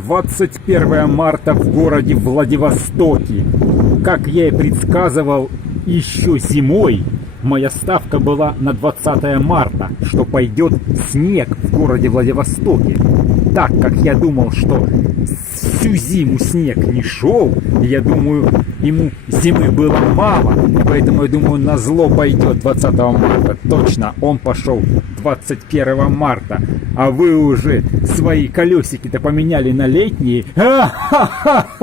21 марта в городе Владивостоке. Как я и предсказывал еще зимой, моя ставка была на 20 марта, что пойдет снег в городе Владивостоке. Так как я думал, что всю зиму снег не шел, я думаю, ему зимы было мало, поэтому я думаю, назло пойдет 20 марта. Точно, он пошел 21 марта, а вы уже свои колесики-то поменяли на летние. Ха-ха-ха-ха!